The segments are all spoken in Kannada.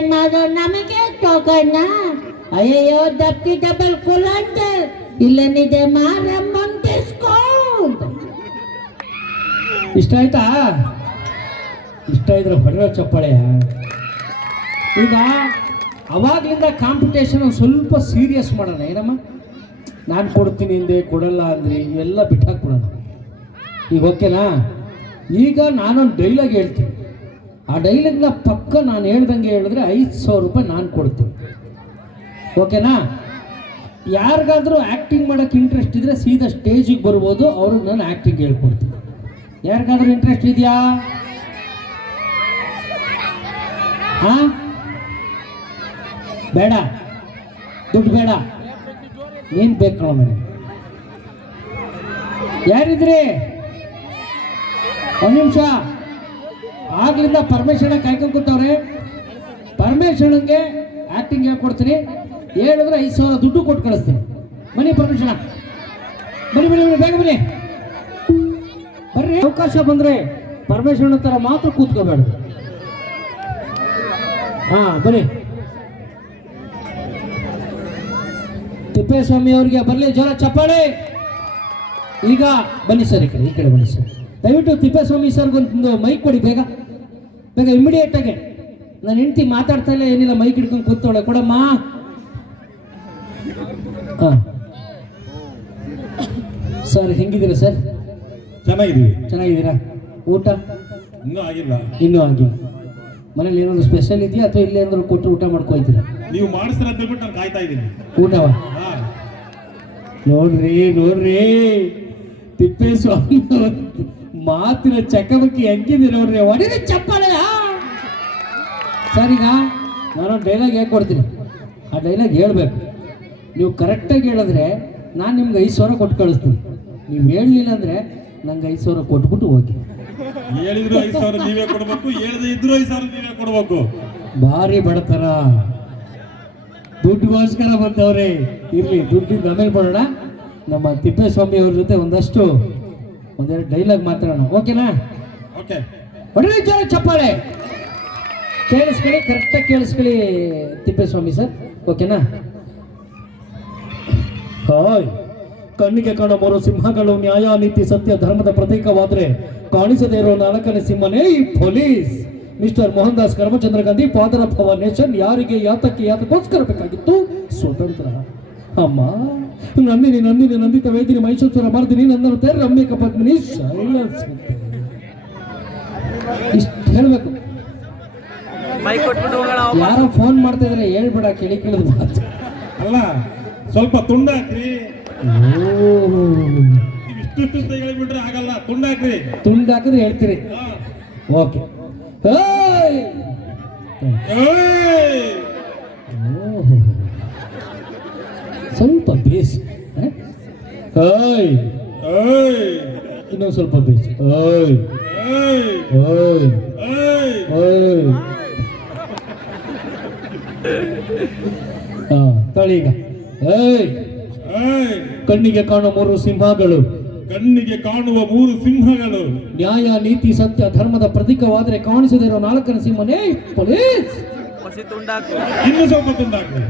ಮಾಡೋ, ನಮಗೆ ತಗೋಣ. ಅಯ್ಯೋ ದಪ್ಪಿ ಡಬಲ್ ಕುಲಾಂಟರ್ ಇಲ್ಲನಿದೆ ಮಾರಮ್ಮನ್ ಡಿಸ್ಕೌಂಟ್ ಇಷ್ಟ ಆಯ್ತಾ? ಇಷ್ಟ ಇದ್ರೆ ಹೊಡೆಯೋ ಚಪ್ಪಳೆ. ಈಗ ಅವಾಗ್ಲಿಂದ ಕಾಂಪಿಟೇಷನ್ ಸ್ವಲ್ಪ ಸೀರಿಯಸ್ ಮಾಡೋಣ, ಏನಮ್ಮ? ನಾನು ಕೊಡ್ತೀನಿ ಹಿಂದೆ ಕೊಡಲ್ಲ ಅಂದ್ರಿ, ಇವೆಲ್ಲ ಬಿಟ್ಟಾಕ್ಬಿಡೋಣ. ಈಗ ಓಕೆನಾ? ಈಗ ನಾನೊಂದು ಡೈಲಾಗ್ ಹೇಳ್ತೀನಿ. ಆ ಡೈಲಾಗ್ನ ಪಕ್ಕ ನಾನು ಹೇಳ್ದಂಗೆ ಹೇಳಿದ್ರೆ ಐದು ಸಾವಿರ ರೂಪಾಯಿ ನಾನು ಕೊಡ್ತೀನಿ. ಓಕೆನಾ? ಯಾರಿಗಾದರೂ ಆ್ಯಕ್ಟಿಂಗ್ ಮಾಡೋಕ್ಕೆ ಇಂಟ್ರೆಸ್ಟ್ ಇದ್ದರೆ ಸೀದಾ ಸ್ಟೇಜಿಗೆ ಬರ್ಬೋದು, ಅವ್ರಿಗೆ ನಾನು ಆ್ಯಕ್ಟಿಂಗ್ ಹೇಳ್ಕೊಡ್ತೀನಿ. ಯಾರಿಗಾದ್ರೂ ಇಂಟ್ರೆಸ್ಟ್ ಇದೆಯಾ? ಹಾ? ಬೇಡ. ದುಡ್ಡು ಬೇಡ. ಏನು ಬೇಕು ಕಣೋ ಯಾರಿದ್ರಿ? ಒಂದು ನಿಮಿಷ. ಆಗ್ಲಿಂದ ಪರಮೇಶ್ವರ ಕಾಯ್ಕೊಂಡು ಕೊಟ್ಟವ್ರೆ ಪರಮೇಶ್ವರನಿಗೆ ಆ್ಯಕ್ಟಿಂಗ್ ಹೇಳ್ಕೊಡ್ತೀನಿ ಹೇಳಿದ್ರೆ ಐದು ಸಾವಿರ ದುಡ್ಡು ಕೊಟ್ಟು ಕಳಿಸ್ತೀನಿ. ಬನ್ನಿ ಪರಮೇಶ್ವರ. ಬನ್ನಿ ಬನ್ನಿ ಬನ್ನಿ, ಬೇಗ ಬನ್ನಿ. ಬರ್ರಿ. ಅವಕಾಶ ಬಂದ್ರೆ ಪರಮೇಶ್ವರನ ಥರ ಮಾತ್ರ ಕೂತ್ಕೋಬೇಡ. ಹಾ, ಬನ್ನಿ. ತಿಪ್ಪೇಸ್ವಾಮಿ ಅವರಿಗೆ ಬರಲಿ ಜ್ವರ ಚಪ್ಪಾಳೆ. ಈಗ ಬನ್ನಿ ಸರ್ ಈ ಕಡೆ ಈ ಕಡೆ ಬನ್ನಿ ಸರ್. ದಯವಿಟ್ಟು ತಿಪ್ಪೇಸ್ವಾಮಿ ಸರ್ಗೊಂದು ಮೈಕ್ ಕೊಡಿ ಬೇಗ. ಬೇಗ ಇಮಿಡಿಯೇಟ್ ಆಗಿ. ನಾನು ಹೆಂಡತಿ ಮಾತಾಡ್ತಾ ಇಲ್ಲ ಏನಿಲ್ಲ ಮೈಕ್ ಹಿಡ್ಕೊಂಡು ಕೂತೋಳೆ ಕೊಡಮ್ಮ. ಹಾ. ಸರ್ ಹೆಂಗಿದ್ದೀರಾ ಸರ್? ಚೆನ್ನಾಗಿದ್ದೀವಿ. ಚೆನ್ನಾಗಿದ್ದೀರಾ? ಊಟ? ಇನ್ನೂ ಆಗಿಲ್ಲ. ಇನ್ನೂ ಆಗಿಲ್ಲ. ಮನೇಲಿ ಏನಾದ್ರು ಸ್ಪೆಷಲ್ ಇದೆಯಾ ಅಥವಾ ಇಲ್ಲೇ ಏನಾದ್ರು ಕೊಟ್ಟು ಊಟ ಮಾಡ್ಕೊಯ್ತೀರಾ? ನೀವು ಮಾಡಿಸ್ತೀರ ಅಂತ ಹೇಳ್ಬಿಟ್ಟು ನಾನು ಕಾಯ್ತಾ ಇದ್ದೀನಿ. ಊಟವ? ನೋಡ್ರಿ ನೋಡ್ರಿ. ತಿಪ್ಪೇಸ್ವಾಮಿ ಮಾತಿನ ಚಕಮಕಿ ಹೆಂಗಿದೆ ಒಡೆದ ಚಪ್ಪಾಳೆ. ನಾನು ಡೈಲಾಗ್ ಹೇಗೆ ಹೇಳ್ಕೊಡ್ತೀನಿ. ಆ ಡೈಲಾಗ್ ಹೇಳ್ಬೇಕು. ನೀವು ಕರೆಕ್ಟಾಗಿ ಹೇಳಿದ್ರೆ ನಾನು ನಿಮ್ಗೆ ಐದು ಸಾವಿರ ಕೊಟ್ಟು ಕಳಿಸ್ತೀನಿ. ನೀವು ಹೇಳಲಿಲ್ಲ ಅಂದರೆ ನಂಗೆ ಐದು ಸಾವಿರ ಕೊಟ್ಬಿಟ್ಟು ಹೋಗಿ. ಹೇಳಿದ್ರು ಐದು ಸಾವಿರ ನೀವೇ ಕೊಡಬೇಕು ಹೇಳದೆ ಇದ್ರು ಐದು ಸಾವಿರ ನೀವೇ ಕೊಡಬೇಕು. ಭಾರಿ ಬಡತನ. ದುಡ್ಡುಗೋಸ್ಕರ ಬಂದವ್ರೆ. ಇರಲಿ ದುಡ್ಡಿಂದ ಆಮೇಲೆ ಬರೋಣ. ನಮ್ಮ ತಿಪ್ಪೇಸ್ವಾಮಿ ಅವ್ರ ಜೊತೆ ಒಂದಷ್ಟು ಒಂದೆರಡು ಡೈಲಾಗ್ ಮಾತಾಡೋಣ ಓಕೆನಾ ಓಕೆ ಒಳ್ಳೆ ಜೋರ ಚಪ್ಪಾಳೆ. ಕೇಳಿಸ್ಕೊಳ್ಳಿ ಕರೆಕ್ಟಾಗಿ ಕೇಳಿಸ್ಕೊಳ್ಳಿ ತಿಪ್ಪೇಸ್ವಾಮಿ ಸರ್ ಓಕೆನಾ ಹಾಯ್. ಕಣ್ಣಿಗೆ ಕಾಣೋ ಮೂರು ಸಿಂಹಗಳು ನ್ಯಾಯ ನೀತಿ ಸತ್ಯ ಧರ್ಮದ ಪ್ರತೀಕವಾದ್ರೆ ಕಾಣಿಸದೇ ಇರೋ ನಾಲ್ಕನೇ ಸಿಂಹನೇ ಈ police mister Mohan Das Karmachandra Gandhi father of our nation ಯಾರಿಗೆ ಯಾತಕ್ಕೆ ಯಾತಕ್ಕೋಸ್ಕರ ಬೇಕಾಗಿತ್ತು? ಸ್ವತಂತ್ರ. ಅಮ್ಮ. ನಂದಿನಿ ನಂದಿನಿ ನಂದಿತ ವೇದಿನಿ ಮೈಸೂರ ಬರ್ದಿನಿ ನಂದನ ತೇರಿ ರಮ್ಯಕ ಪದ್ಮಿನಿ ಶೈಲಸ್ ಇಷ್ಟು ಹೇಳಬೇಕು. ಯಾರೋ ಫೋನ್ ಮಾಡ್ತಾ ಇದ್ರೆ ಹೇಳ್ಬೇಡ ಕೇಳಿ ಕೇಳಿದ ಮಾತು ಅಲ್ಲ ಸ್ವಲ್ಪ ತುಂಡಾಕ್ರಿ ಇಷ್ಟು ಹೇಳಿಬಿಟ್ರೆ ಆಗಲ್ಲ. ತುಂಡಾಕ್ರಿ ತುಂಡಾಕಿದ್ರೆ ತುಂಡು ಹಾಕಿದ್ರೆ ಹೇಳ್ತೀರಿ. ಓಕೆ! ಓಹೋ. ಸ್ವಲ್ಪ ಬೇಸ್. ಏಯ್ ಏಯ್! ಇನ್ನೊಂದು ಸ್ವಲ್ಪ ಬೇಸ್. ಏಯ್ ಏಯ್! ಏಯ್. ಹಾ ತಳಿ ಈಗ. ಏಯ್. ಏಯ್! ಕಣ್ಣಿಗೆ ಕಾಣುವ ಮೂರು ಸಿಂಹಗಳು. ಕಣ್ಣಿಗೆ ಕಾಣುವ ಮೂರು ಸಿಂಹಗಳು. ನ್ಯಾಯ ನೀತಿ ಸತ್ಯ ಧರ್ಮದ ಪ್ರತೀಕವಾದರೆ ಕಾಣಿಸದೇ ಇರೋ ನಾಲ್ಕನೇ ಸಿಂಹನೇ ಪೊಲೀಸ್ ತುಂಡಾಕು ಇನ್ನು ಸ್ವಲ್ಪ ತುಂಡ ಹಾಕ್ರಿ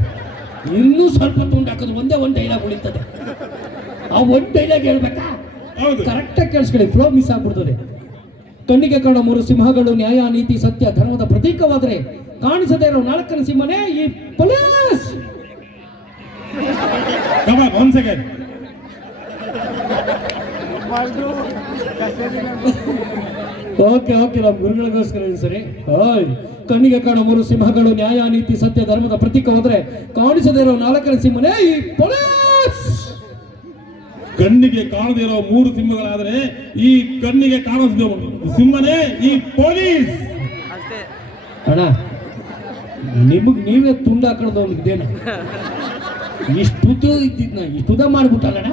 ಇನ್ನೂ ಸ್ವಲ್ಪ ತುಂಡು ಹಾಕೋದು ಒಂದೇ ಒಂದು ಡೈಲಾಗ್ ಉಳಿತದೆ. ಆ ಒಂದು ಡೈಲಾಗ್ ಹೇಳ್ಬೇಕಾ? ಕರೆಕ್ಟಾಗಿ ಕೇಳಿಸ್ಕೊಳ್ಳಿ ಫ್ಲೋ ಮಿಸ್ ಆಗ್ಬಿಡ್ತದೆ. ಕಣ್ಣಿಗೆ ಕಾಣೋ ಮೂರು ಸಿಂಹಗಳು ನ್ಯಾಯ ನೀತಿ ಸತ್ಯ ಧರ್ಮದ ಪ್ರತೀಕವಾದರೆ ಕಾಣಿಸದೇ ಇರೋ ನಾಲ್ಕನೇ ಸಿಂಹನೇ ಈ ಪೊಲೀಸ್! ಒಂದ್ ಸೆಕೆಂಡ್ ಓಕೆ ಓಕೆ ನಮ್ಮ ಗುರುಗಳಿಗೋಸ್ಕರ ಇದು ಸರಿ. ಓಯ್ ಕಣ್ಣಿಗೆ ಕಾಣೋ ಮೂರು ಸಿಂಹಗಳು ನ್ಯಾಯ ನೀತಿ ಸತ್ಯ ಧರ್ಮದ ಪ್ರತೀಕ ಹೋದ್ರೆ ಕಾಣಿಸದೇ ಇರೋ ನಾಲ್ಕನೇ ಸಿಂಹನೇ ಈ ಪೊಲೀಸ್! ಕಣ್ಣಿಗೆ ಕಾಣದೇ ಇರೋ ಮೂರು ಸಿಂಹಗಳಾದರೆ ಈ ಕಣ್ಣಿಗೆ ಕಾಣಿಸಿದ ಸಿಂಹನೇ ಈ ಪೊಲೀಸ್! ಅಣ್ಣ ನಿಮಗೆ ನೀವೇ ತುಂಡು ಹಾಕೋದು ಒಂದು ಇದೇನ? ಇಷ್ಟು ಇದ್ದಿದ್ನ ಇಷ್ಟುದ ಮಾಡ್ಬಿಟ್ಟಲ್ಲಣ್ಣ?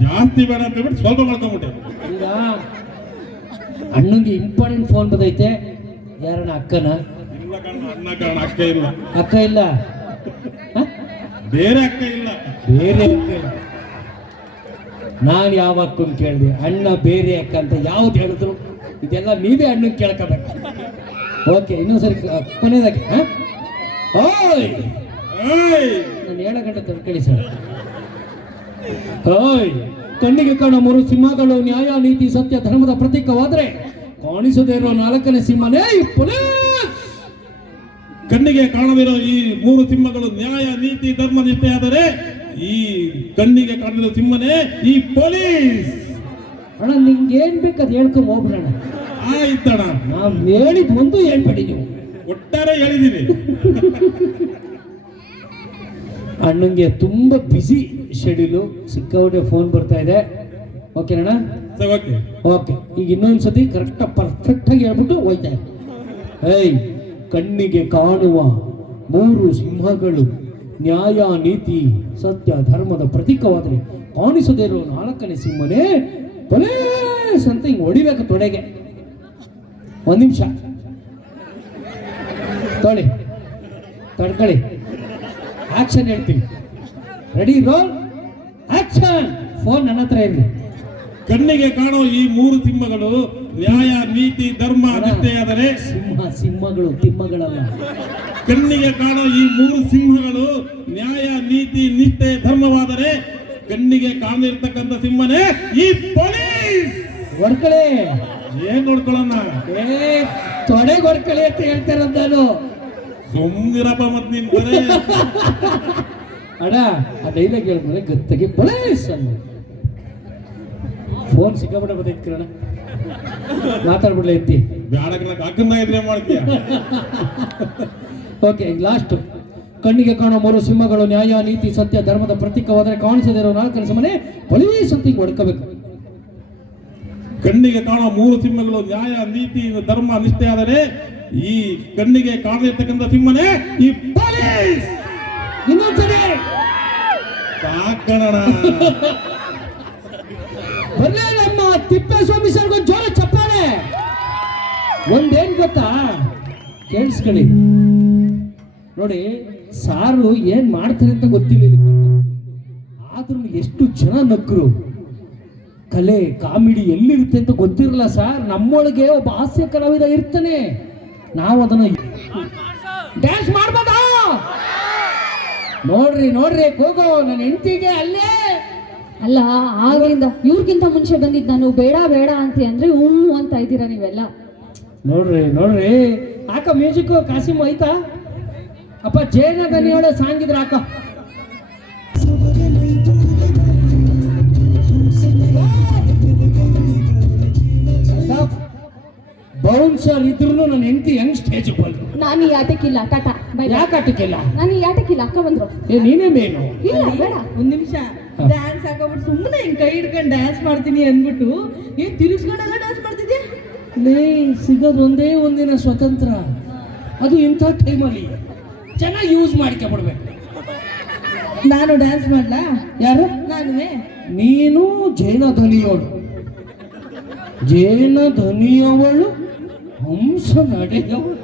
ಜಾಸ್ತಿ ಬೇಡ ಅಂತ ಹೇಳ್ಬಿಟ್ಟು ಸ್ವಲ್ಪ ಮಾಡ್ಕೊಂಬಿಟ್ಟೆ ಈಗ ಅಣ್ಣಂಗೆ ಇಂಪಾರ್ಟೆಂಟ್ ಫೋನ್ ಬಂದೈತೆ. ಯಾರಣ್ಣ ಅಕ್ಕನ? ಇಲ್ಲ ಅಣ್ಣ ಕಾರಣ ಅಕ್ಕ ಇಲ್ಲ. ಅಕ್ಕ ಇಲ್ಲ? ಹ? ಬೇರೆ ಅಕ್ಕ ಇಲ್ಲ. ಬೇರೆ ಅಕ್ಕ ಇಲ್ಲ. ನಾನು ಯಾವ ಅಕ್ಕನ ಕೇಳಿದೆ? ಅಣ್ಣ ಬೇರೆ ಅಕ್ಕ ಅಂತ ಯಾವ್ದು ಹೇಳಿದ್ರು? ಇದೆಲ್ಲ ನೀವೇ ಅಣ್ಣನ್ ಕೇಳ್ಕೋಬೇಕು. ಓಕೆ ಇನ್ನೊಂದ್ಸರಿ ಕ- ಕೊನೆಯದಾಗಿ ಹಾ? ಓಯ್! ಏಯ್! ನಾನು ಏಳು ಗಂಟೆ ತಡ್ಕೊಳ್ಳಿ ಸರ್. ಓಯ್ ಕಣ್ಣಿಗೆ ಕಾಣೋ ಮೂರು ಸಿಂಹಗಳು ನ್ಯಾಯ ನೀತಿ ಸತ್ಯ ಧರ್ಮದ ಪ್ರತೀಕವಾದ್ರೆ ಕಾಣಿಸದೇ ಇರೋ ನಾಲ್ಕನೇ ಸಿಂಹನೇ ಕಣ್ಣಿಗೆ ಕಾಣದಿರೋ ಈ ಮೂರು ಸಿಂಹಗಳು ನ್ಯಾಯ ನೀತಿ ಧರ್ಮ ನಿಷ್ಠೆಯಾದರೆ ಈ ಕಣ್ಣಿಗೆ ಕಾಣದಿರೋ ಸಿಂಹನೇ ಈ ಪೊಲೀಸ್. ಅಣ್ಣ ನಿಂಗೆ ಏನ್ ಬೇಕು ಅದು ಹೇಳ್ಕೊಂಡ್ ಹೋಗ್ಬಿಡೋಣ. ಆಯ್ತಣ ನಾವು ಹೇಳಿದ್ ಒಂದು ಹೇಳ್ಬೇಡಿ ನೀವು. ಒಟ್ಟಾರೆ ಹೇಳಿದೀನಿ. ಅಣ್ಣಂಗೆ ತುಂಬ ಬ್ಯುಸಿ ಶೆಡ್ಯೂಲು ಸಿಕ್ಕಾಪಟ್ಟೆ ಫೋನ್ ಬರ್ತಾ ಇದೆ. ಓಕೆನಣ್ಣ ಓಕೆ ಓಕೆ ಈಗ ಇನ್ನೊಂದು ಸತಿ ಕರೆಕ್ಟಾಗಿ ಪರ್ಫೆಕ್ಟಾಗಿ ಹೇಳ್ಬಿಟ್ಟು ಹೋಯ್ತಾ. ಏಯ್ ಕಣ್ಣಿಗೆ ಕಾಣುವ ಮೂರು ಸಿಂಹಗಳು. ನ್ಯಾಯ ನೀತಿ ಸತ್ಯ ಧರ್ಮದ ಪ್ರತೀಕವಾದರೆ ಕಾಣಿಸದೇ ಇರೋ ನಾಲ್ಕನೇ ಸಿಂಹನೇ ಪೊಲೀಸ್ ಅಂತ ಹಿಂಗೆ ಹೊಡಿಬೇಕು ತೊಡೆಗೆ. ಒಂದು ನಿಮಿಷ. ತೊಳಿ. ತಡ್ಕೊಳ್ಳಿ. ಆಕ್ಷನ್ ಹೇಳ್ತೀನಿ. ರೆಡಿ ರೋಲ್ ಆಕ್ಷನ್ ಫೋನ್ ನನ್ನ ಹತ್ರ ಇರಲಿ. ಕಣ್ಣಿಗೆ ಕಾಣೋ ಈ ಮೂರು ತಿಮ್ಮಗಳು ನ್ಯಾಯ ನೀತಿ ಧರ್ಮ ನಿಷ್ಠೆಯಾದರೆ ಸಿಂಹ ಸಿಂಹಗಳು ತಿಮ್ಮಗಳಲ್ಲ. ಕಣ್ಣಿಗೆ ಕಾಣೋ ಈ ಮೂರು ಸಿಂಹಗಳು ನ್ಯಾಯ ನೀತಿ ನಿಷ್ಠೆ ಧರ್ಮವಾದರೆ ಕಣ್ಣಿಗೆ ಕಾಣದಿರ್ತಕ್ಕಂಥ ಸಿಂಹನೇ ಈ ಪೊಲೀಸ್! ಹೊಡ್ಕಳೆ. ಏನ್ ನೋಡ್ಕೊಳ್ಳೋಣ ಏ ತೊಡೆಗೆ ಹೊಡ್ಕಳೆ ಅಂತ ಹೇಳ್ತಾರಂತ ನಾನು. ಸುಮ್ನಿರಪ್ಪ ಮತ್ ನೀನ್ ಬರೇ ಅಡ ಆ ಡೈಲಾಗ್ ಹೇಳಿದ್ಮೇಲೆ ಗತ್ತಗೆ ಪೊಲೀಸ್ ಅಂದ ಫೋನ್ ಸಿಕ್ಕಾಬಿಟ್ಟೆ ಬರ್ತೈತಿ ಕಿರಣ ಮಾತಾಡ್ಬಿಡ್ಲ ಎತ್ತಿ ಬ್ಯಾಡಕ್ ಅಕ್ಕನ್ನ ಇದ್ರೆ ಮಾಡ್ತೀಯ? ಓಕೆ ಲಾಸ್ಟ್ ಕಣ್ಣಿಗೆ ಕಾಣೋ ಮೂರು ಸಿಂಹಗಳು ನ್ಯಾಯ ನೀತಿ ಸತ್ಯ ಧರ್ಮದ ಪ್ರತೀಕವಾದರೆ ಕಾಣಿಸದಿರೋ ನಾಲ್ಕನೇ ಸಮನೆ ಪೊಲೀಸ್ ಸಂತಿಗೆ ಹೊಡ್ಕಬೇಕು. ಕಣ್ಣಿಗೆ ಕಾಣೋ ಮೂರು ಸಿಂಹಗಳು ನ್ಯಾಯ ನೀತಿ ಧರ್ಮ ನಿಷ್ಠೆಯಾದರೆ ಈ ಕಣ್ಣಿಗೆ ಕಾಣದಿರ್ತಕ್ಕಂಥ ಸಿಂಹನೇ ಈ ಪೊಲೀಸ್! ಇನ್ನೊಂದ್ಸರಿ. ಸಾಕಣ ಬರ್ಲೇ ನಮ್ಮ ತಿಪ್ಪೇಸ್ವಾಮಿ ಸರ್ಗೂ ಜೋರ ಚಪ್ಪಾಳೆ. ಒಂದೇನ್ ಗೊತ್ತಾ? ಕೇಳಿಸ್ಕೊಳ್ಳಿ. ನೋಡಿ ಸಾರು ಏನ್ ಮಾಡ್ತಾರೆ ಅಂತ ಗೊತ್ತಿಲ್ಲ. ಆದ್ರೂ ಎಷ್ಟು ಜನ ನಕ್ರು. ಕಲೆ ಕಾಮಿಡಿ ಎಲ್ಲಿರುತ್ತೆ ಅಂತ ಗೊತ್ತಿರಲ್ಲ ಸರ್. ನಮ್ಮೊಳಗೆ ಒಬ್ಬ ಹಾಸ್ಯ ಕಲಾವಿದ ಇರ್ತಾನೆ. ನಾವು ಅದನ್ನು ಡ್ಯಾನ್ಸ್ ಮಾಡ್ಬೋದಾ? ನೋಡ್ರಿ ನೋಡ್ರಿ ಹೋಗೋ ನನ್ನ ಹೆಂಡತಿಗೆ ಅಲ್ಲೇ. ಅಲ್ಲ ಆಗಿಂದ ಇವ್ರಿಗಿಂತ ಮುಂಚೆ ಬಂದಿದ್ದು ನಾನು ಬೇಡ ಬೇಡ ಅಂತ ಅಂದ್ರೆ ಹ್ಞೂ ಅಂತ ಇದ್ದೀರಾ ನೀವೆಲ್ಲ? ನೋಡ್ರಿ ನೋಡ್ರಿ. ಆಕ ಮ್ಯೂಸಿಕ್ ಕಾಸಿಮ್ ಐತಾ? ಅಪ್ಪ ಜೇನ ದನಿಯೋಳ ಸಾಂಗ್ ಇದ್ರೆ ಹಾಕ ಸರ್ ಇದ್ರು ನನ್ನ ಹೆಂಡತಿ ಹೆಂಗ್ ಸ್ಟೇಜ್ ಬಂದ್ರು ನಾನು ಈ ಆಟಕ್ಕಿಲ್ಲ ಟಾಟಾ ಬೈ ಯಾಕೆ ಆಟಕ್ಕಿಲ್ಲ ನಾನು ಈ ಆಟಕ್ಕಿಲ್ಲ ಅಕ್ಕ ಬಂದ್ರು. ಏ ನೀನೇ ಮೇನು ಇಲ್ಲ ಬೇಡ. ಒಂದ್ ನಿಮಿಷ ಡ್ಯಾನ್ಸ್ ಹಾಕೋಬಿಟ್ಟು ಸುಮ್ಮನೆ ಹಿಂಗ್ ಕೈ ಹಿಡ್ಕೊಂಡು ಡ್ಯಾನ್ಸ್ ಮಾಡ್ತೀನಿ ಅಂದ್ಬಿಟ್ಟು ಏನ್ ತಿರುಗಿಸ್ಕೊಂಡೆಲ್ಲ ಡ್ಯಾನ್ಸ್ ಮಾಡ್ತಿದ್ಯಾ? ಲೇ ಸಿಗೋದು ಒಂದೇ ಒಂದಿನ ಸ್ವತಂತ್ರ. ಅದು ಇಂಥ ಟೈಮಲ್ಲಿ ಚೆನ್ನಾಗಿ ಯೂಸ್ ಮಾಡ್ಕೊಬಿಡ್ಬೇಕು. ನಾನು ಡ್ಯಾನ್ಸ್ ಮಾಡ್ಲಾ? ಯಾರು? ನಾನುವೇ? ನೀನು ಜೈನ ಧ್ವನಿಯೋಳು. ಜೈನ ಧ್ವನಿಯವಳು ಹಂಸ ನಡೆಯವಳು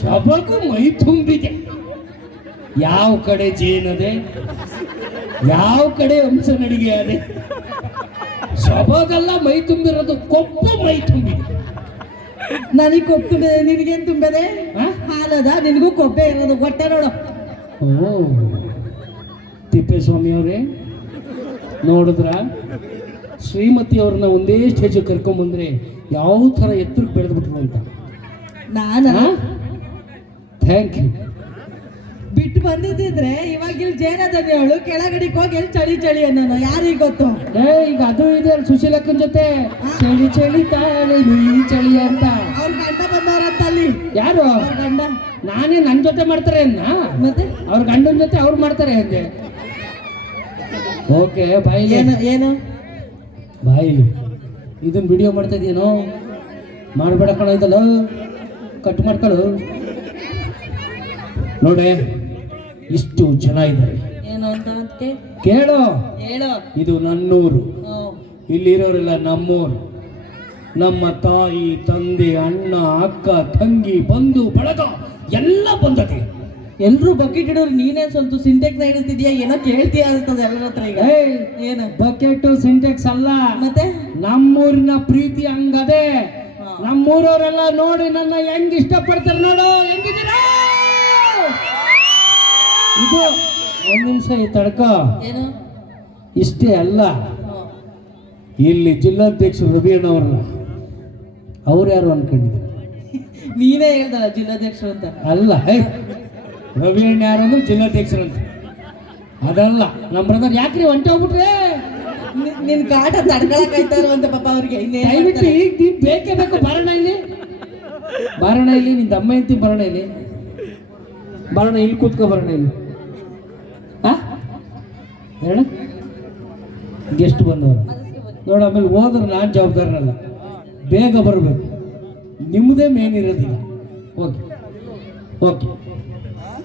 ಸಬಗು ಮೈ ತುಂಬಿದೆ. ಯಾವ ಕಡೆ ಜೇನದೆ? ಯಾವ ಕಡೆ ಹಂಸ ನಡಿಗೆ ಅದೆ ಸಬಗಲ್ಲ ಮೈ ತುಂಬಿರೋದು ಕೊಪ್ಪು ಮೈ ತುಂಬಿದೆ. ನನಗೆ ಕೊಪ್ಪಿದೆ ನಿನಗೇನು ತುಂಬದೆ? ಹಾಲದ ನಿನಗೂ ಕೊಬ್ಬೆ ಇರೋದು ಹೊಟ್ಟೆ ನೋಡು. ಓ ತಿಪ್ಪೇಸ್ವಾಮಿ ಅವರೇ ನೋಡಿದ್ರ? ಶ್ರೀಮತಿ ಅವ್ರನ್ನ ಒಂದೇ ಸ್ಟೇಜ್ ಕರ್ಕೊಂಬಂದ್ರೆ ಯಾವ ಥರ ಎತ್ತರಕ್ಕೆ ಬೆಳೆದ್ಬಿಟ್ರು ಅಂತ? ನಾನು? ಥ್ಯಾಂಕ್ ಯು ಬಿಟ್ಟು ಬಂದಿದ್ದಿದ್ರೆ ಇವಾಗ ಇಲ್ಲಿ ಜೇನದಲ್ಲಿ ಅವಳು ಕೆಳಗಡೆಗೆ ಹೋಗಿ ಎಲ್ಲಿ ಚಳಿ ಚಳಿ ಅನ್ನೋನು ಯಾರಿಗೆ ಗೊತ್ತು? ಏ ಈಗ ಅದು ಇದೆ ಅಲ್ಲಿ ಸುಶೀಲಕ್ಕನ ಜೊತೆ. ಚಳಿ ಚಳಿ ತಾಳೆ ನೀ ಚಳಿ ಅಂತ. ಅವ್ರ ಗಂಡ ಬಂದವರಂತ ಅಲ್ಲಿ ಯಾರು? ಅವ್ರ ಗಂಡ? ನಾನೇ ನನ್ನ ಜೊತೆ ಮಾಡ್ತಾರೆ ಅನ್ನ ಮತ್ತೆ? ಅವ್ರ ಗಂಡನ ಜೊತೆ ಅವ್ರು ಮಾಡ್ತಾರೆ ಅಂದೆ. ಓಕೆ ಬಾಯಿಲಿ. ಏನು ಏನು? ಬಾಯಿಲಿ. ಇದನ್ನ ವಿಡಿಯೋ ಮಾಡ್ತಾ ಇದೀನೋ ಮಾಡಬೇಡ ಕಣ ಇದಲ್ಲ ಕಟ್ ಮಾಡ್ಕೊಳ್ಳು. ನೋಡೆ ಇಷ್ಟು ಜನ ಇದ್ದಾರೆ. ಏನು ಅಂತ ಕೇಳೋ? ಹೇಳು? ಇದು ನನ್ನೂರು. ಇಲ್ಲಿರೋರೆಲ್ಲ ನಮ್ಮೂರು. ನಮ್ಮ ತಾಯಿ ತಂದೆ ಅಣ್ಣ ಅಕ್ಕ ತಂಗಿ ಬಂಧು ಬಳಗ ಎಲ್ಲ ಬಂದದೆ ಎಲ್ರು ಬಕೆಟ್ ಇಡೋರು ನೀನೇ ಸ್ವಲ್ಪ ಸಿಂಟೆಕ್ಸ್ ಇಡುತ್ತಿದ್ಯಾ ಏನೋ ಕೇಳ್ತೀಯ ಅನ್ಸ್ತದೆ ಎಲ್ಲರ ಹತ್ರ ಈಗ. ಏನು? ಬಕೆಟ್ ಸಿಂಟೆಕ್ಸ್ ಅಲ್ಲ. ಮತ್ತೆ? ನಮ್ಮೂರಿನ ಪ್ರೀತಿ ಹಂಗದೆ. ನಮ್ಮೂರವರೆಲ್ಲ ನೋಡಿ ನನ್ನ ಹೆಂಗ್ ಇಷ್ಟಪಡ್ತಾರೆ ನೋಡು ಹೆಂಗಿದ್ದೀರಾ? ಇದು ಒಂದ್ ನಿಮಿಷ ಈ ತಡ್ಕ. ಏನು? ಇಷ್ಟೇ ಅಲ್ಲ. ಇಲ್ಲಿ ಜಿಲ್ಲಾಧ್ಯಕ್ಷ ರವಿಯಣ್ಣ ಅವ್ರನ್ನ ಅವ್ರು ಯಾರು ಅನ್ಕೊಂಡಿದ್ರು ನೀನೇ ಹೇಳ್ದಲ್ಲ ಜಿಲ್ಲಾಧ್ಯಕ್ಷರು ಅಂತ. ಅಲ್ಲ ಹೇ ರವಿ ಯಾರು ಯಾರಂದ್ರೆ ಜಿಲ್ಲಾಧ್ಯಕ್ಷರು ಅಂತ ಅದಲ್ಲ ನಮ್ಮ ಬ್ರದರ್ ಯಾಕ್ರಿ ಹೊಂಟೆ ಹೋಗ್ಬಿಟ್ರೆ? ನಿನ್ ಕಾಟ ತಡ್ಕೊಳಕ್ ಅಂತ ಪಾಪ ಅವ್ರಿಗೆ. ದಯವಿಟ್ಟು? ಈಗ ನೀನ್ ಬೇಕೇ ಬೇಕು ಬಾರಣ ಇಲ್ಲಿ. ಬಾರಣ ಇಲ್ಲಿ ನಿಂದ ಅಮ್ಮ ಎಂತಿ ಬರೋಣ ಇಲ್ಲಿ. ಬರೋಣ ಇಲ್ಲಿ ಕೂತ್ಕೊ ಬರೋಣ ಇಲ್ಲಿ. ಹೇಳ. ಗೆಸ್ಟ್ ಬಂದವರು. ನೋಡ ಆಮೇಲೆ ಹೋದ್ರೆ ನಾನು ಜವಾಬ್ದಾರನಲ್ಲ. ಬೇಗ ಬರಬೇಕು. ನಿಮ್ಮದೇ ಮೇನ್ ಇರೋದಿಲ್ಲ ಓಕೆ ಓಕೆ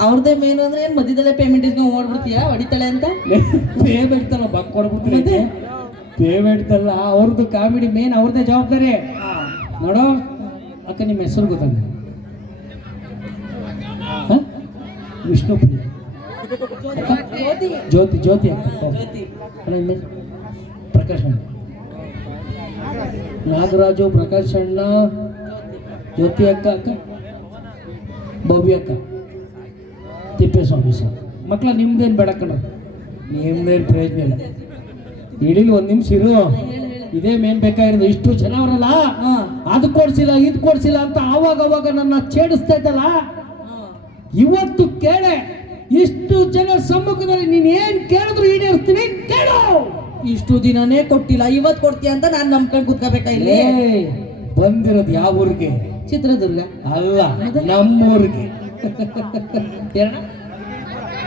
ಅವ್ರದ್ದೇ ಮೇನು ಅಂದ್ರೆ ಏನ್ ಮಧ್ಯದಲ್ಲೇ ಪೇಮೆಂಟ್ ಇಸ್ಕೊಂಡ್ ಓಡ್ಬಿಡ್ತೀಯಾ ಹೊಡಿತಾಳೆ ಅಂತ? ಪೇಮೆಂಟ್ ಅಲ್ಲ ಬಕ್ ಕೊಡ್ಬಿಡ್ತೀನಿ ಪೇಮೆಂಟ್ ಅಲ್ಲ ಅವ್ರದ್ದು ಕಾಮಿಡಿ ಮೇನ್ ಅವ್ರದ್ದೇ ಜವಾಬ್ದಾರಿ. ನೋಡೋ ಅಕ್ಕ ನಿಮ್ಮ ಹೆಸರು ಗೊತ್ತಾಗ ವಿಷ್ಣು? ಜ್ಯೋತಿ. ಜ್ಯೋತಿ? ಪ್ರಕಾಶ್ ಅಣ್ಣ. ನಾಗರಾಜು ಪ್ರಕಾಶ್ ಅಣ್ಣ. ಜ್ಯೋತಿ ಅಕ್ಕ ಅಕ್ಕ. ಭವ್ಯ ಅಕ್ಕ. ತಿಪ್ಪೇಸ್ವಾಮಿ ಸರ್. ಮಕ್ಕಳ ನಿಮ್ದೇನು ಬೇಡ ಕಣ. ನಿಮ್ದೇನು ಪ್ರಯೋಜನ ಇಲ್ಲ. ಇಡೀ ಒಂದು ನಿಮಿಷ ಇರು. ಇದೇ ಮೇನ್ ಬೇಕಾಗಿರೋದು. ಇಷ್ಟು ಜನ ಅವರಲ್ಲ. ಅದು ಕೊಡ್ಸಿಲ್ಲ ಇದು ಕೊಡ್ಸಿಲ್ಲ ಅಂತ ಆವಾಗ ಅವಾಗ ನನ್ನ ಛೇಡಿಸ್ತಾ ಇದ್ದಲ್ಲ ಇವತ್ತು ಕೇಳೆ ಇಷ್ಟು ಜನ ಸಮ್ಮುಖದಲ್ಲಿ ನೀನ್ ಏನ್ ಕೇಳಿದ್ರು ಈಡೇರಿಸ್ತೀನಿ ಕೇಳು. ಇಷ್ಟು ದಿನನೇ ಕೊಟ್ಟಿಲ್ಲ ಇವತ್ ಕೊಡ್ತೀಯ ಅಂತ ನಾನ್ ನಂಬ್ಕೊಂಡ್ ಕುತ್ಕೋಬೇಕಾ ಇಲ್ಲಿ? ಬಂದಿರೋದು ಯಾವ ಊರಿಗೆ? ಚಿತ್ರದುರ್ಗ. ಅಲ್ಲ ನಮ್ಮೂರಿಗೆ.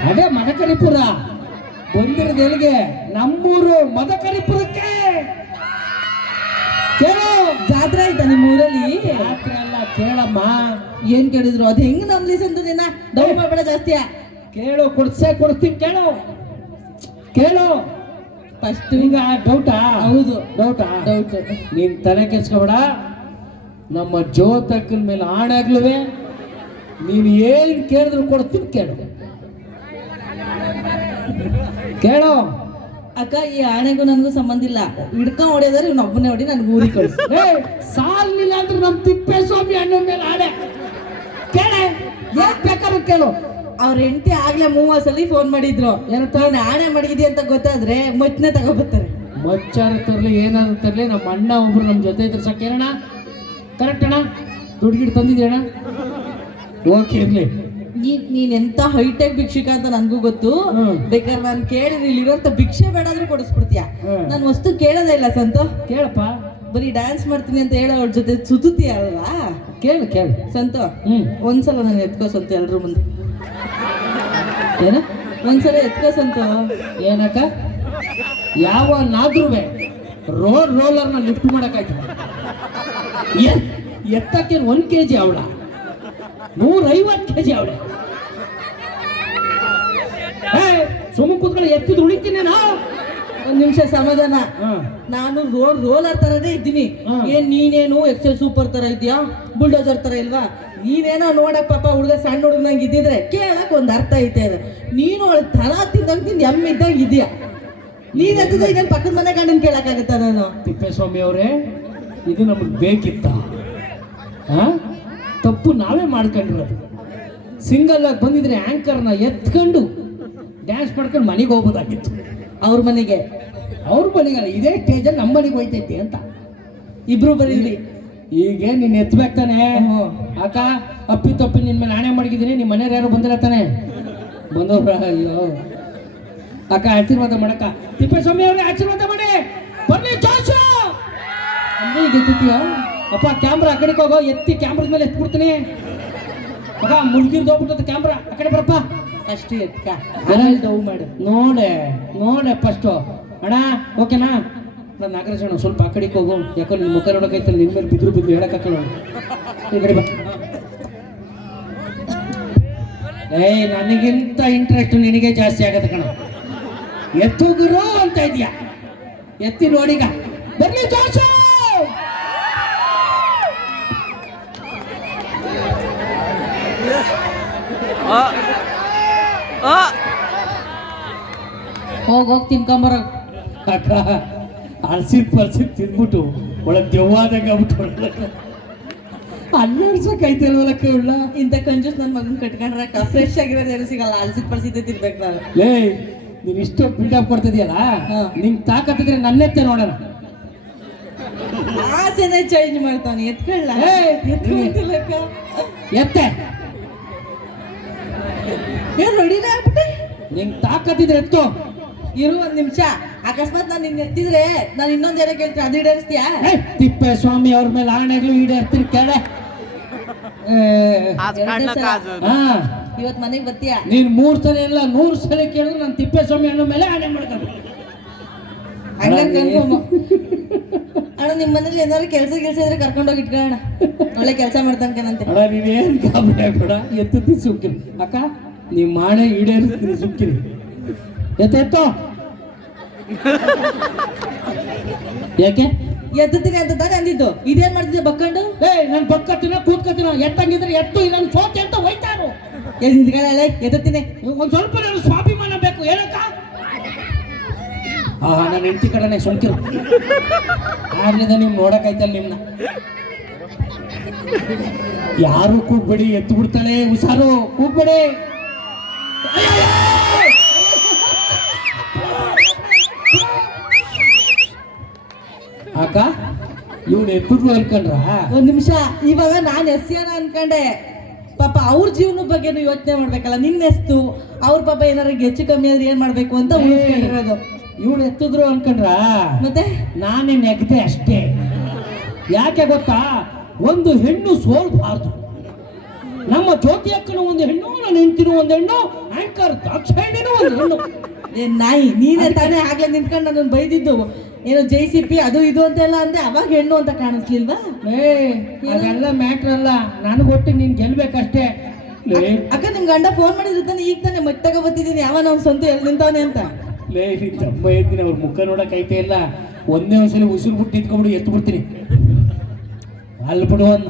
ಅದೇ ಮದಕರಿಪುರ. ಬಂದಿರೋದು ಎಲ್ಲಿಗೆ ನಮ್ಮೂರು ಮದಕರಿಪುರಕ್ಕೆ. ಕೇಳು. ಜಾತ್ರೆ ಆಯ್ತಾ ನಿಮ್ಮ ಊರಲ್ಲಿ? ಜಾತ್ರೆ ಅಲ್ಲ ಕೇಳಮ್ಮ. ಏನ್ ಕೇಳಿದ್ರು? ಅದ್ ಹೆಂಗ್ ನಂಬ್ಲಿ ಸಂತದಿನ ಡೌ ದೌಡ ಜಾಸ್ತಿಯಾ ಕೇಳು ಕೊಡ್ಸೇ ಕೊಡ್ತೀನಿ ಕೇಳು. ಕೇಳು. ಫಸ್ಟ್ ಈಗ ಡೌಟಾ ಹೌದು. ಡೌಟಾ ಡೌಟ್ ನೀನ್ ತಲೆ ಕೆಡ್ಸ್ಕೊಬೇಡ. ನಮ್ಮ ಜ್ಯೋತಕ್ಕನ ಮೇಲೆ ಆಣಾಗ್ಲುವೆ. ನೀನು ಏನು ಕೇಳಿದ್ರು ಕೊಡ್ತೀನಿ ಕೇಳು. ಕೇಳು. ಅಕ್ಕ ಈ ಆಣೆಗೂ ನನಗೂ ಸಂಬಂಧ ಇಲ್ಲ. ಹಿಡ್ಕೊಂಡ್ ಹೊಡೆಯೋದ್ರೆ ಇವ್ನ ಒಬ್ಬನೇ ಹೊಡಿ ನನ್ಗೆ ಊರಿ ಕಳಿಸ್. ಸಾಲಿಲ್ಲ ಅಂದ್ರೆ ನಮ್ಮ ತಿಪ್ಪೇಸ್ವಾಮಿ ಅಣ್ಣ ಮೇಲೆ ಆಣೆ. ಕೇಳೆ ಏನ್ ಬೇಕಾದ್ರೂ ಕೇಳು. ಅವ್ರ ಹೆಂಡತಿ ಆಗ್ಲೇ ಮೂವ ಸಲ ಫೋನ್ ಮಾಡಿದ್ರು. ಏನಂತ? ನೀನ್ ಆಣೆ ಮಡಗಿದಿ ಅಂತ ಗೊತ್ತಾದ್ರೆ ಮಚ್ಚನೆ ತಗೋಬರ್ತಾರೆ. ಮಚ್ಚಾರ ತರಲಿ ಏನಾದ್ರು ತರಲಿ ನಮ್ಮ ಅಣ್ಣ ಒಬ್ರು ನಮ್ಮ ಜೊತೆ ಇದ್ರೆ ಸಾಕೇನಣ್ಣ ಕರೆಕ್ಟ್ ಅಣ್ಣ? ದುಡ್ಡು ಗಿಡ್ ಓಕೆ ಇರ್ಲಿ? ನೀನ್ ಎಂತ ಹೈಟೆಕ್ ಭಿಕ್ಷಿಕ ಅಂತ ನನ್ಗೂ ಗೊತ್ತು. ಬೇಕಾದ್ರೆ ನಾನು ಕೇಳಿದ್ರೆ ಇಲ್ಲಿರೋಂತ ಭಿಕ್ಷೆ ಬೇಡ ಆದ್ರೆ ಕೊಡಿಸ್ಬಿಡ್ತೀಯ. ನಾನು ವಸ್ತು ಕೇಳೋದೇ ಇಲ್ಲ ಸಂತು. ಕೇಳಪ್ಪ. ಬರೀ ಡ್ಯಾನ್ಸ್ ಮಾಡ್ತೀನಿ ಅಂತ ಹೇಳೋ ಅವ್ರ ಜೊತೆ ಸುತ್ತೀಯ ಅಲ್ವಾ? ಕೇಳು ಕೇಳು. ಸಂತು ಒಂದ್ಸಲ ನಾನು ಎತ್ಕೋ ಸಂತು ಎಲ್ರ ಮುಂದೆ. ಏನ? ಒಂದ್ಸಲ ಎತ್ಕೋ ಸಂತು. ಏನಕ್ಕ? ಯಾವ ನಾದ್ರುವೆ ರೋಲರ್ ರೋಲರ್ನ ಲಿಫ್ಟ್ ಮಾಡಕ್ಕಾಯ್ತು. ಎತ್ತಕ್ಕೆ ಒಂದ್ ಕೆ ಜಿ ಅವಳ? ನೂರೈವತ್ತು ಕೆ ಜಿ ಅವಳೆ ಸುಮ್ಮ ಕೂತ್ಕೊಂಡು ಎತ್ತಿದ್ ಉಳಿತೀನಿ ನಾ ಒಂದ್ ನಿಮಿಷ ಸಮಾಧಾನ. ನಾನು ರೋಡ್ ರೋಲರ್ ತರದೇ ಇದ್ದೀನಿ. ಏನ್ ನೀನೇನು ಎಕ್ಸೆಲ್ ಸೂಪರ್ ತರ ಇದೆಯಾ ಬುಲ್ಡೋಜರ್ ತರ ಇಲ್ವಾ? ನೀನೇನೋ ನೋಡಕ್ ಪಾಪ ಹುಡುಗ ಸಣ್ಣ ಹುಡುಗನಂಗ್ ಇದ್ದಿದ್ರೆ ಕೇಳಕ್ ಒಂದ್ ಅರ್ಥ ಐತೆ ನೀನು ಅವಳ ತರ ತಿಂದಂಗ್ ತಿಂದು ಎಮ್ಮೆ ಇದ್ದಂಗ ಇದೆಯಾ ನೀನ್ ಎತ್ತಿದ್ರೆ ಈಗ ಪಕ್ಕದ ಮನೆ ಗಂಡನ್ ಕೇಳಕ್ಕಾಗತ್ತ ನಾನು? ತಿಪ್ಪೇಸ್ವಾಮಿ ಅವರೇ ಇದು ನಮಗೆ ಬೇಕಿತ್ತ? ತಪ್ಪು ನಾವೇ ಮಾಡ್ಕೊಂಡಿರೋದು. ಸಿಂಗಲ್ ಆಗಿ ಬಂದಿದ್ರೆ ಆ್ಯಂಕರ್ನ ಎತ್ಕೊಂಡು ಡ್ಯಾನ್ಸ್ ಮಾಡ್ಕೊಂಡು ಮನೆಗೆ ಹೋಗ್ಬೋದಾಗಿತ್ತು. ಅವ್ರ ಮನೆಗೆ ಅವ್ರ ಮನೆಗಲ್ಲ ಇದೇ ಸ್ಟೇಜಲ್ಲಿ ನಮ್ಮ ಮನೆಗೆ ಹೋಯ್ತೈತಿ ಅಂತ. ಇಬ್ರು ಬರೀರಿ. ಈಗ ನೀನು ಎತ್ಬೇಕು ತಾನೆ. ಅಕ್ಕ ಅಪ್ಪಿ ತಪ್ಪಿ ನಿನ್ ಮೇಲೆ ನಾಣೆ ಮಾಡಿದ್ದೀನಿ ನಿಮ್ಮ ಮನೆಯವ್ರು ಯಾರು ಬಂದಿಲ್ಲ ತಾನೆ? ಬಂದವ್ರ ಅಯ್ಯೋ. ಅಕ್ಕ ಆಶೀರ್ವಾದ ಮಾಡಕ್ಕ. ತಿಪ್ಪೇಸ್ವಾಮಿ ಅವ್ರಿಗೆ ಆಶೀರ್ವಾದ ಮಾಡಿ. ಬನ್ನಿ ಈಗ ಅಪ್ಪ ಕ್ಯಾಮ್ರಾ ಆ ಕಡೆಗೆ ಹೋಗೋ ಎತ್ತಿ ಕ್ಯಾಮ್ರದ ಮೇಲೆ ಎತ್ಬಿಡ್ತೀನಿ ಮಗ ಮುಳುಗಿರ್ದು ಹೋಗ್ಬಿಟ್ಟದ ಕ್ಯಾಮ್ರಾ ಆ ಕಡೆ ಬರಪ್ಪ. ಫಸ್ಟ್ ಎತ್ಕ. ಆಮೇಲೆ ಡೌ ಮಾಡು. ನೋಡೆ ನೋಡೆ ಫಸ್ಟು ಅಣ್ಣ ಓಕೆನಾ? ನಾನು ನಾಗರಾಜ್ ಅಣ್ಣ ಸ್ವಲ್ಪ ಆ ಕಡೆಗೆ ಹೋಗು. ಯಾಕೋ ನಿನ್ನ ಮುಖ ನೋಡೋಕೈತಲ್ಲ ನಿನ್ನ ಮೇಲೆ ಬಿದ್ರು ಬಿದ್ದು ಹೇಳಕ್ಕಾಗಲ್ಲ ಈ ಕಡೆ ಬಾ. ಏಯ್ ನನಗಿಂತ ಇಂಟ್ರೆಸ್ಟ್ ನಿನಗೆ ಜಾಸ್ತಿ ಆಗತ್ತೆ ಕಣ. ಎತ್ತು ಗುರು ಅಂತ ಇದೆಯಾ? ಎತ್ತಿ ನೋಡಿಗ ಬರ್ಲಿ ಜೋಶು! ಹೋಗ್ ಹೋಗಿ ತಿನ್ಕೊಂಬರ. ಅಕ್ಕ ಅಳ್ಸಿದ್ ಪಲ್ಸಿದ್ ತಿಂದ್ಬಿಟ್ಟು ಒಳಗೆ ದೆವ್ವಾದಂಗೆ ಆಗ್ಬಿಟ್ಟು ಅಲ್ಲಾಡ್ಸಕ್ಕೈತಿಲ್ವಲ್ಲ ಕೇಳ ಇಂಥ ಕಂಜೂಸ್ ನನ್ನ ಮಗನ್ ಕಟ್ಕೊಂಡ್ರಕ್ಕ ಫ್ರೆಶ್ ಆಗಿರೋದು ಏನು ಸಿಗಲ್ಲ? ಅಲ್ಸಿದ ಪರಿಸ್ಥಿತಿ ತಿನ್ಬೇಕು ನಾನು. ಲೇ ನೀನು ಇಷ್ಟು ಬಿಲ್ಡಪ್ ಕೊಡ್ತಿದ್ಯಲ್ಲ? ಹಾ. ನಿಂಗ್ ತಾಕತ್ತಿದ್ರೆ ನನ್ನೆತ್ತೆ ನೋಡೋಣ. ಆಸೆನೇ ಚೇಂಜ್ ಮಾಡ್ತಾನೆ ಎತ್ಕೊಳ್ಳ ಎತ್ತೆ. ಏನು ರೆಡಿನೇ ಆಗ್ಬಿಟ್ಟೆ? ನಿಂಗೆ ತಾಕತ್ತಿದ್ರೆ ಎತ್ತು ಇರು ಒಂದ್ ನಿಮಿಷ. ಅಕಸ್ಮಾತ್ ನಾನು ನಿನ್ನ ಎತ್ತಿದ್ರೆ ನಾನು ಇನ್ನೊಂದು ಏನೋ ಕೇಳ್ತೀನಿ. ಅದು ಈಡೇರಿಸ್ತೀಯಾ? ತಿಪ್ಪೆ ಸ್ವಾಮಿ ಅವ್ರ ಮೇಲೆ ಆಣೆಗಳು ಈಡೇರ್ತೀನಿ ಕೇಳೆ. ಇವತ್ತು ಮನೆಗೆ ಬರ್ತೀಯಾ? ನೀನ್ ಮೂರ್ ಸಲ ಇಲ್ಲ ನೂರ್ ಸಲ ಕೇಳಿದ್ರೆ ನಾನು ತಿಪ್ಪೆ ಸ್ವಾಮಿ ಅಣ್ಣ ಮೇಲೆ ಆಣೆ ಮಾಡ್ಕೊಂಡು ಅಣ್ಣ ನಿಮ್ಮ ಮನೇಲಿ ಏನಾದ್ರು ಕೆಲಸ ಕೆಲಸ ಇದ್ರೆ ಕರ್ಕೊಂಡೋಗಿ ಇಟ್ಕೊಳ್ಳೋಣ. ಒಳ್ಳೆ ಕೆಲಸ ಮಾಡ್ತಾನಂತೆ. ಅಣ್ಣ ನೀವೇನು ಕಾಬಿ ಹಾಕೋಣ ಎತ್ತಿ ಸುಕ್ಕಿಲ್ಲ ಅಕ್ಕ ನೀವು ಮಾಡೇ ಈಡೇರಿಸ್ತೀರಿ ಸುಕ್ಕಿರಿ ಎತ್ತೆತ್ತೋ ಯಾಕೆ? ಎತ್ತುತ್ತೀನಿ ಅಂತ ತಾನೇ ಅಂದಿದ್ದು. ಇದೇನ್ ಮಾಡ್ತಿದ್ದೆ ಬಕ್ಕಂಡು? ಏ ನನ್ ಬಕ್ಕತ್ತಿನ ಕೂತ್ಕತ್ತಿನ ಎತ್ತಂಗಿದ್ರೆ ಎತ್ತು ಇಲ್ಲ ಸೋತೆ ಅಂತ ಹೋಯ್ತಾರು. ಎಲ್ಲಿ ನಿಂತ್ಕೊಳ್ಳೆ ಎತ್ತುತ್ತೀನಿ ಒಂದ್ ಸ್ವಲ್ಪ ನಾನು ಸ್ವಾಭಿಮಾನ ಬೇಕು ಏನಕ್ಕ? ಆ ನನ್ನ ಹೆಂಡತಿ ಕಡೆನೆ ಸೊಂಕಿರು ಆಗ್ಲಿಂದ ನಿಮ್ ನೋಡಕ್ಕಾಯ್ತಲ್ಲ ನಿಮ್ನ. ಯಾರು ಕೂಗ್ಬೇಡಿ ಎತ್ತು ಬಿಡ್ತಾಳೆ ಹುಷಾರು ಕೂಗ್ಬೇಡಿ. ಅಕ್ಕ ಇವ್ನು ಎತ್ತಿದ್ರು ಅನ್ಕೊಂಡ್ರ? ಒಂದ್ ನಿಮಿಷ ಇವಾಗ ನಾನು ಎಸ್ಯಾನ ಅನ್ಕೊಂಡೆ. ಪಾಪ ಅವ್ರ ಜೀವನ ಬಗ್ಗೆನು ಯೋಚನೆ ಮಾಡ್ಬೇಕಲ್ಲ ನಿನ್ನ ಎಸ್ತು ಅವ್ರ ಪಾಪ ಏನಾರ ಹೆಚ್ಚು ಕಮ್ಮಿ ಆದ್ರೆ ಏನ್ ಮಾಡ್ಬೇಕು ಅಂತ ಉಳಿಸ್ಕೊಂಡಿರೋದು. ಇವಳು ಎತ್ತಿದ್ರು ಅನ್ಕೊಂಡ್ರ? ಮತ್ತೆ? ನಾನೇ ನೆಗ್ದೆ ಅಷ್ಟೇ. ಯಾಕೆ ಗೊತ್ತಾ? ಒಂದು ಹೆಣ್ಣು ಸೋಲ್ಬಾರ್ದು. ನಮ್ಮ ಜ್ಯೋತಿ ಅಕ್ಕನ ಒಂದು ಹೆಣ್ಣು ನನ್ನ ಹೆಂಡತಿನ ಒಂದು ಹೆಣ್ಣು ಆಂಕರ್ ದಾಕ್ಷಾಯಣಿನೂ ಒಂದು ಹೆಣ್ಣು. ಏ ನಾಯಿ ನೀನೇ ತಾನೇ ಆಗ್ಲೇ ನಿಂತ್ಕೊಂಡು ನನ್ನ ಬೈದಿದ್ದು. ಏನೋ ಜೈ ಸಿ ಪಿ ಅದು ಇದು ಅಂತೆಲ್ಲ ಅಂದ್ರೆ ಅವಾಗ ಹೆಣ್ಣು ಅಂತ ಕಾಣಿಸ್ಲಿಲ್ವಾ? ಏ ಅದೆಲ್ಲ ಮ್ಯಾಟ್ರ್ ಅಲ್ಲ. ನನಗೊಟ್ಟು ನೀನ್ ಗೆಲ್ಬೇಕಷ್ಟೇ. ಲೇ. ಅಕ್ಕ ನಿಮ್ ಗಂಡ ಫೋನ್ ಮಾಡಿದ್ರು ತಾನೆ ಈಗ ತಾನೇ ಮಟ್ಟಾಗ ಬತ್ತಿದ್ದೀನಿ ಬರ್ತಿದ್ದೀನಿ ಯಾವನ ಅವ್ನ ಸ್ವಂತ ಎಲ್ಲಿ ನಿಂತವನೆ ಅಂತ. ಲೇ ನಿನ್ ತಮ್ಮ ಇದ್ದೀನಿ ಅವ್ರ ಮುಖ ನೋಡಕ್ ಐತೆ ಇಲ್ಲ. ಒಂದೇ ಒಂದ್ಸಲಿ ಉಸಿರು ಬಿಟ್ಟು ನಿಂತ್ಕೊಂಡ್ಬಿಡು ಎತ್ತು ಬಿಡ್ತೀನಿ. ಅಲ್ಲಿ ಬಿಡು ಅನ್ನ.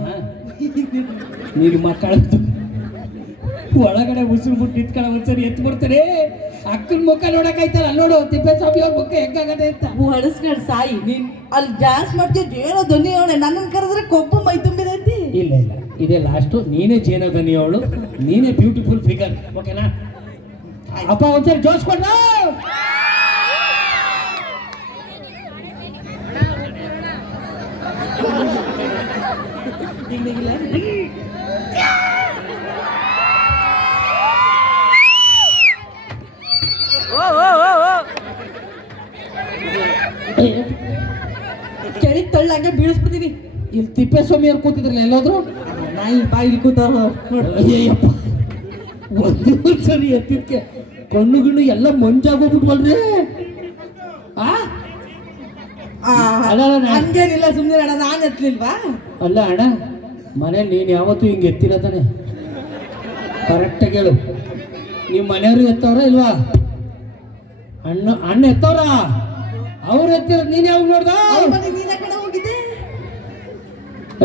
ನೀನು ಮಕ್ಕಳದ್ದು ಒಳಗಡೆ ಉಸಿರು ಬಿಟ್ಟು ನಿಂತ್ಕೊಳ್ಳೋ ಒಂದ್ಸರಿ ಎತ್ತು ಬಿಡ್ತಾರೆ ಅಕ್ಕನ ಮುಖ ನೋಡಕ್ಕಾಯ್ತಾರ ಅಲ್ಲಿ ನೋಡು ತಿಪ್ಪೇಸ್ವಾಮಿ ಅವ್ರ ಮುಖ ಹೆಂಗಾಗದೆ ಅಂತ. ಹೊಡಸ್ಕೊಂಡು ಸಾಯಿ ನೀನ್ ಅಲ್ಲಿ ಡ್ಯಾನ್ಸ್ ಮಾಡ್ತೀವಿ ಏನೋ ಧ್ವನಿ ಅವಳೆ ನನ್ನನ್ನು ಕರೆದ್ರೆ ಕೊಬ್ಬು ಮೈ ತುಂಬಿದೈತಿ ಇಲ್ಲ ಇಲ್ಲ ಇದೇ ಲಾಸ್ಟು ನೀನೇ ಜೇನದನಿ ಅವಳು ನೀನೇ ಬ್ಯೂಟಿಫುಲ್ ಫಿಗರ್ ಓಕೆನಾ ಅಪ್ಪ ಒಂದ್ಸರಿ ಜೋಶ್ ಕೊಡ್ರ! ओ ಕೆಳಗೆ ತಳ್ಳಂಗೆ ಬೀಳಿಸ್ಬಿಡ್ತೀನಿ. ಇಲ್ಲಿ ತಿಪ್ಪೇಸ್ವಾಮಿ ಅವ್ರು ಕೂತಿದ್ರಲ್ಲ ಎಲ್ಲೋದ್ರು? ನಾಯಿ ಬಾಯಿಲಿ ಕೂತಾರ. ಇಲ್ಲಿ ಅಯ್ಯಪ್ಪ ಒಂದು ಸರಿ ಎತ್ತಿದ್ಕೆ. ಕಣ್ಣು ಗಿಣ್ಣು ಎಲ್ಲ ಮಂಜಾಗೋಗ್ಬಿಟ್ವಲ್ರಿ? ಆ? ಹಂಗೇನಿಲ್ಲ ಸುಮ್ಮನೆ ಅಣ್ಣ. ನಾನು ಎತ್ತಲಿಲ್ವಾ ಅಲ್ಲ ಅಣ್ಣ. ಮನೇಲಿ ನೀನು ಯಾವತ್ತೂ ಹಿಂಗೆ ಎತ್ತಿಲ್ಲ ತಾನೆ. ಕರೆಕ್ಟಾಗಿ ಹೇಳು. ನಿಮ್ಮ ಮನೆಯವರು ಎತ್ತವ್ರ ಇಲ್ವಾ? ಅಣ್ಣ ಅಣ್ಣ ಎತ್ತವ್ರ? ಅವ್ರು ಹತ್ತಿರ ನೀನು ಯಾವಾಗ ನೋಡ್ದ?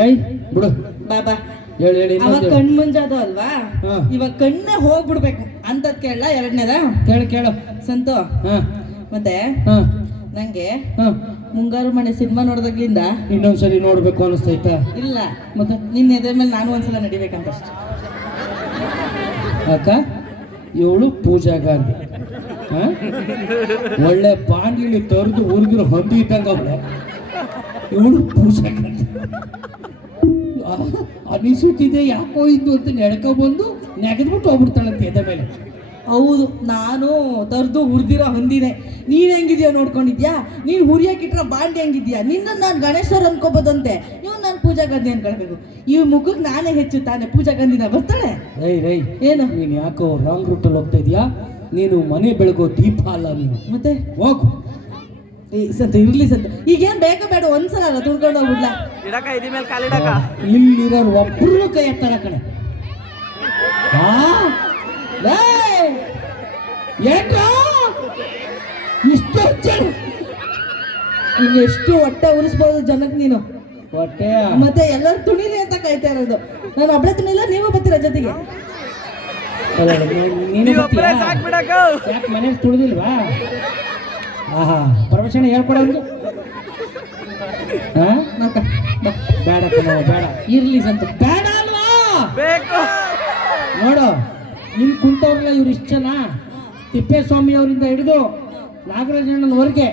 ಏಯ್ ಬಿಡು. ಬಾಬಾ ಹೇಳಿ ಹೇಳಿ ಅವಾಗ ಇನ್ನೊಂದು ಕಣ್ ಮುಂಜಾದ ಅಲ್ವಾ? ಇವಾಗ ಕಣ್ಣೇ ಹೋಗ್ಬಿಡ್ಬೇಕು. ಅಂತದ್ ಕೇಳ ಎರಡನೇದ? ಕೇಳು ಕೇಳು. ಸಂತು ಹಾಂ. ಮತ್ತೆ ಹಾಂ. ನಂಗೆ ಹಾಂ. ಮುಂಗಾರು ಮನೆ ಸಿನಿಮಾ ನೋಡ್ದಾಗ್ಲಿಂದ ಇನ್ನೊಂದ್ಸರಿ ನೋಡ್ಬೇಕು ಅನಿಸ್ತೈತಾ? ಇಲ್ಲ. ಮತ್ತೆ? ನಿನ್ನ ಎದೆ ಮೇಲೆ ನಾನು ಒಂದ್ಸಲ ನಡಿಬೇಕಂತ ಅಕ್ಕ ಇವಳು ಪೂಜಾ ಗಾಂಧಿ? ಒಳ್ಳೆ ಬಾಂಡಿಲಿ ತೊರೆದು ಹುಡುಗರು ಹೊಂದಿ ಇದ್ದಂಗ ಅವಳೆ. ಇವಳು ಪೂಜೆ ಅನಿಸುತ್ತಿದೆ ಯಾಕೋ ಇದು ಅಂತ ನೆಡ್ಕೊಬಂದು ನೆಗೆದ್ಬಿಟ್ಟು ಹೋಗ್ಬಿಡ್ತಾಳಂತೆ ಎದೆ ಮೇಲೆ. ಹೌದು ನಾನು ತರ್ದು ಹುರಿದಿರೋ ಹೊಂದಿದೆ ನೀನು ಹೆಂಗಿದ್ಯಾ ನೋಡ್ಕೊಂಡಿದ್ಯಾ? ನೀನ್ ಹುರಿಯಾಕಿಟ್ರ ಬಾಂಡಿ ಹೆಂಗಿದ್ಯಾ? ನಿನ್ನ ನಾನು ಗಣೇಶ್ವರ್ ಅನ್ಕೋಬೋದಂತೆ. ಇವ್ ನಾನು ಪೂಜಾ ಗಾಂಧಿ ಅನ್ಕೊಳ್ಬೇಕು. ಈ ಮುಖಕ್ಕೆ ನಾನೇ ಹೆಚ್ಚು ತಾನೆ ಪೂಜಾ ಗಾಂಧಿನ ಬರ್ತಾಳೆ? ರೈ ರೈ ಏನು? ನೀನು ಯಾಕೋ ರಾಂಗ್ ರೂಟಲ್ಲಿ ಹೋಗ್ತಾ ಇದೀಯಾ? ನೀನು ಮನೆ ಬೆಳಗೋ ದೀಪ ಅಲ್ಲ ನೀನು. ಮತ್ತೆ? ಹೋಗು. ಸಂತ ಇರ್ಲಿ ಸಂತ. ಈಗೇನ್ ಬೇಕ ಬೇಡ ಒಂದ್ಸಲ ಅಲ್ಲ ತುಳ್ಕೊಂಡು ಹೋಗ್ಬಿಡ್ಲ? ಇಡಕ ಇದಿ ಮೇಲೆ ಕಾಲಿಡಕ ಇಲ್ಲಿರೋರು ಒಬ್ರು ಕೈ ಎತ್ತಾಳ ಕಣೆ! ಏನ್ರಾ? ಜನ ಈಗ ಎಷ್ಟು ಹೊಟ್ಟೆ ಉರಿಸ್ಬೋದು ಜನಕ್ಕೆ ನೀನು. ಹೊಟ್ಟೆ ಮತ್ತೆ ಎಲ್ಲರೂ ತುಣಿಲಿ ಅಂತ ಕಾಯ್ತಾ ಇರೋದು. ನಾನು ಒಬ್ಳೆ ತುಣಿಲ್ಲ ನೀವು ಬರ್ತೀರ ಜೊತೆಗೆ? ನೀನು ಯಾಕೆ ಮನೇಲಿ ತುಳಿದಿಲ್ವಾ? ಆಹಾ ಪ್ರವಚನ ಹೇಳ್ಕೊಡೋದು ಹಾ? ನಕ, ಬಾ. ಬೇಡ ಬೇಡ. ಇರ್ಲಿ ಸಂತ. ಬೇಡ ಅಲ್ವಾ? ಬೇಕು. ನೋಡು ಇಲ್ಲಿ ಕುಂತವ್ರಲ್ಲ ಇವ್ರು ಇಷ್ಟು ಜನ. ತಿಪ್ಪೇಸ್ವಾಮಿ ಅವರಿಂದ ಹಿಡಿದು ನಾಗರಾಜಣ್ಣನವರೆಗೆ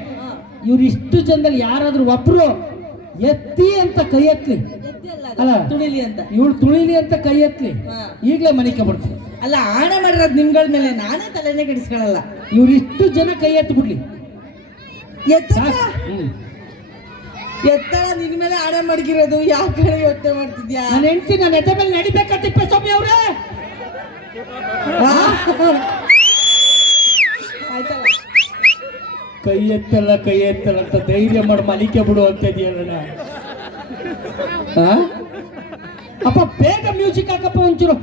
ಇವ್ರು ಇಷ್ಟು ಜನದಲ್ಲಿ ಯಾರಾದ್ರೂ ಒಬ್ರು ಎತ್ತಿ ಅಂತ ಕೈ ಎತ್ತಲಿ ಅಲ್ಲ ತುಳಿಲಿ ಅಂತ. ಇವಳು ತುಳಿಲಿ ಅಂತ ಕೈ ಎತ್ತಲಿ ಈಗಲೇ ಮನಿಕೆ ಬರ್ತೀನಿ. ಅಲ್ಲ ಆಣೆ ಮಾಡಿರೋದು ನಿಮ್ಗಳ ಮೇಲೆ ನಾನೇ ತಲೆನೇ ಕೆಡಿಸ್ಕೊಳ್ಳಲ್ಲ. ಇವರಿಷ್ಟು ಜನ ಕೈ ಎತ್ತು ಬಿಡ್ಲಿ. ಎತ್ತ ಎತ್ತರ ನಿನ್ ಮೇಲೆ ಆಣೆ ಮಡಗಿರೋದು. ಯಾವ ಕಡೆ ಯೋಚನೆ ಮಾಡ್ತಿದ್ಯಾ? ನನ್ನ ಹೆಂಡತಿ ನನ್ನ ಎದೆ ಮೇಲೆ ನಡಿಬೇಕಾ ತಿಪ್ಪೇಸ್ವಾಮಿ ಅವ್ರೆ? ಆಯ್ತಲ್ಲ. ಕೈ ಎತ್ತಲ್ಲ ಕೈ ಎತ್ತಲ್ಲ ಅಂತ ಧೈರ್ಯ ಮಾಡಿ ಮಲಿಕೆ ಬಿಡು ಅಂತ ಇದೆಯಲ್ಲ ಅಪ್ಪ ಬೇಗ ಮ್ಯೂಸಿಕ್ ಹಾಕಪ್ಪ ಒಂಚೂರು.